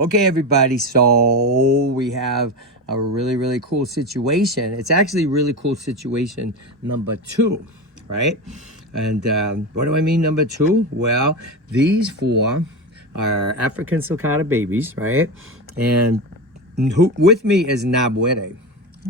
Okay, everybody, so we have a really cool situation. It's actually really cool situation number 2, right? And what do I mean number 2? Well, these 4 are African sulcata babies, right? And who with me is Nabwere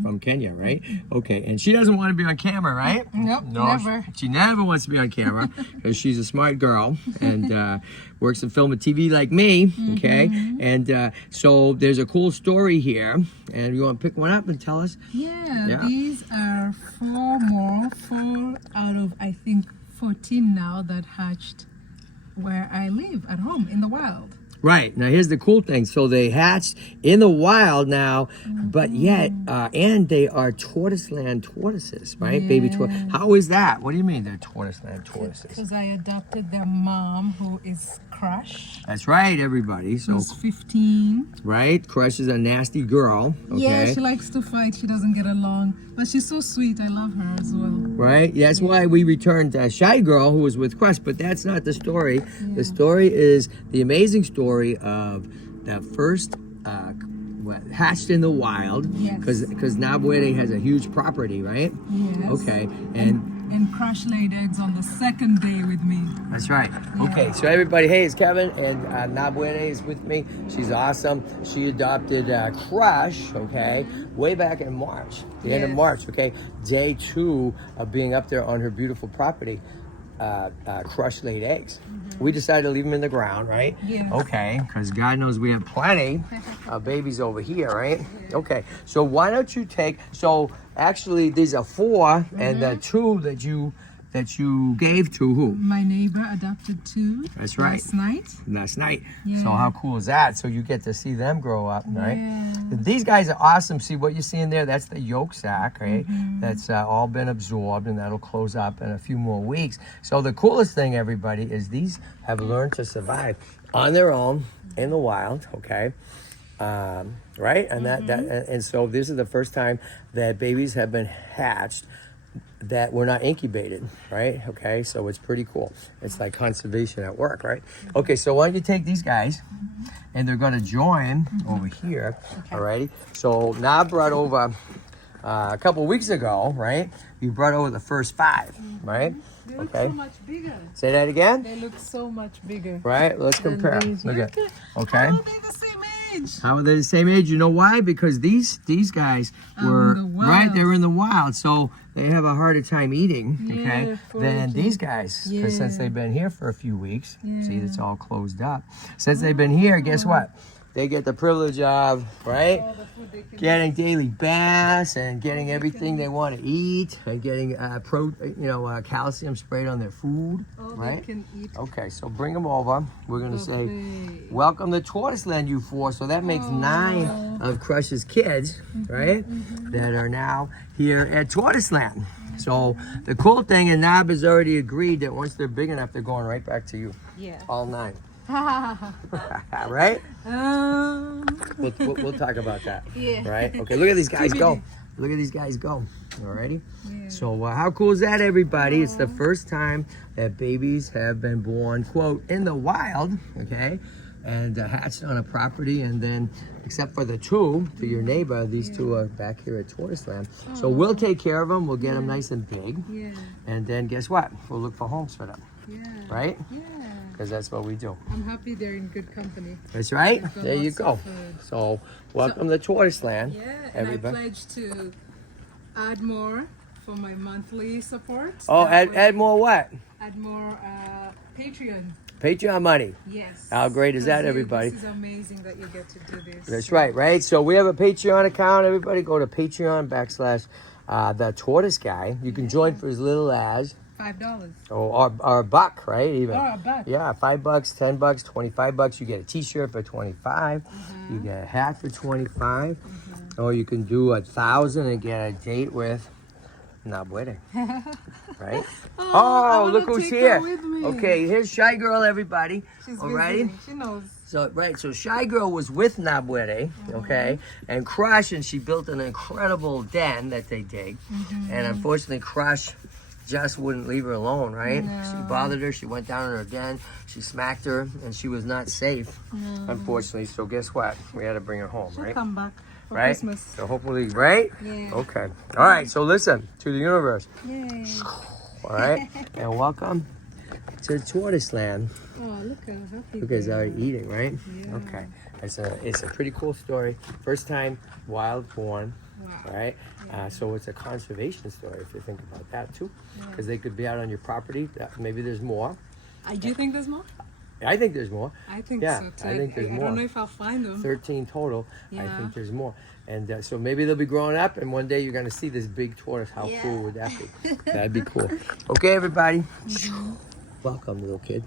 from Kenya, right? Okay, and she doesn't want to be on camera, right? Nope, no, never. She never wants to be on camera because she's a smart girl and works in film and TV like me, okay? And so there's a cool story here, and you want to pick one up and tell us? Yeah, these are 4 out of, I think, 14 now that hatched where I live at home in the wild. Right. Now, here's the cool thing. So they hatched in the wild now, but yet, and they are tortoise-land tortoises, right? Yeah. Baby tortoise. How is that? What do you mean they're tortoise-land tortoises? Because I adopted their mom, who is Crush. That's right, everybody. So, Who's 15. right? Crush is a nasty girl, okay? Yeah, she likes to fight. She doesn't get along. But she's so sweet. I love her as well. Right? That's why we returned Shy Girl, who was with Crush, but that's not the story. The story is the amazing story of that first hatched in the wild, because Nabwere has a huge property, right? Yes. Okay, And Crush laid eggs on the 2nd day with me. that's right. Okay, so everybody, hey, it's Kevin, and Nabwere is with me. She's awesome. She adopted Crush, okay, way back in March, the end of March, okay? Day 2 of being up there on her beautiful property. Crush laid eggs. We decided to leave them in the ground, right? Yeah. Okay, because God knows we have plenty of babies over here, right? Okay, so why don't you take, so actually these are 4, and the 2 that you gave to who? My neighbor adopted 2. That's right. Last night. Yeah. So how cool is that? So you get to see them grow up, right? Yeah. These guys are awesome. See what you see in there? That's the yolk sac, right? That's all been absorbed, and that'll close up in a few more weeks. So the coolest thing, everybody, is these have learned to survive on their own in the wild, okay? Right? And and so this is the first time that babies have been hatched that were not incubated, right? Okay, so it's pretty cool. It's like conservation at work, right? Okay, so why don't you take these guys, and they're gonna join over here, alrighty? So now I brought over a couple weeks ago, right? You brought over the first 5, right? They look so much bigger. Say that again? They look so much bigger. Right, let's compare. these. Look at, How okay? are they the same age? How are they the same age? You know why? Because these guys were in the wild. right. They're in the wild, so they have a harder time eating. Okay, Yeah, than foraging. these guys. Because since Yeah. they've been here for a few weeks, see, it's all closed up. Since they've been here, guess what? They get the privilege of All the food they can getting daily baths and getting everything they want to eat and getting calcium sprayed on their food. all right? they can eat. Okay, so bring them over. We're gonna say, Okay. welcome to Tortoise Land, you 4. So that makes 9 of Crush's kids, right? That are now here at Tortoise Land. So the cool thing, and Nab has already agreed that once they're big enough, they're going right back to you. Yeah. All 9. Right? We'll talk about that. Yeah. Right? Okay, look at these guys go. Look at these guys go. Alrighty? So how cool is that, everybody? It's the first time that babies have been born, quote, in the wild, okay? And hatched on a property, and then, except for the 2 to your neighbor, these 2 are back here at Tortoise Land. So we'll take care of them. We'll get them nice and big. Yeah. And then guess what? We'll look for homes for them, Yeah. right? Yeah. Because that's what we do. I'm happy they're in good company. That's right. They've got There you lots go. of food. So welcome to Tortoise Land. Yeah, and everybody. I pledged to add more for my monthly support. Oh, That way- add more what? Add more Patreon. Patreon money. Yes. How great is that, 'Cause everybody? This is amazing that you get to do this. That's right, right? So we have a Patreon account. Everybody go to Patreon / the Tortoise Guy. You can join for as little as, $5. or a buck, right? Even. Or a buck. Yeah, $5, $10, $25. You get a T-shirt for 25. You get a hat for 25. Or you can do 1,000 and get a date with Nabwere. Right? Oh, look who's here. Okay, here's Shy Girl, everybody. She's Alrighty. busy. She knows. So so Shy Girl was with Nabwere, okay, and Crush, and she built an incredible den that they dig. And unfortunately, Crush just wouldn't leave her alone, right? No. She bothered her. She went down in her den. She smacked her, and she was not safe, unfortunately. So guess what? We had to bring her home, She'll right? come back for Right? Christmas. So hopefully, right? Yeah. Okay. All right. So listen to the universe. Yay. All right. And welcome to Tortoise Land. Oh, look how happy Because they they're are. eating, right? Yeah. Okay. It's a pretty cool story. First time wild born. Wow. Right? So it's a conservation story if you think about that too. Because they could be out on your property. Maybe there's more. Do you think there's more? I think there's more. I think Yeah, so too. I think there's I more. don't know if I'll find them. 13 total. I Yeah. think there's more. And so maybe they'll be growing up and one day you're going to see this big tortoise. How cool would that be? That'd be cool. Okay, everybody. Welcome, little kid.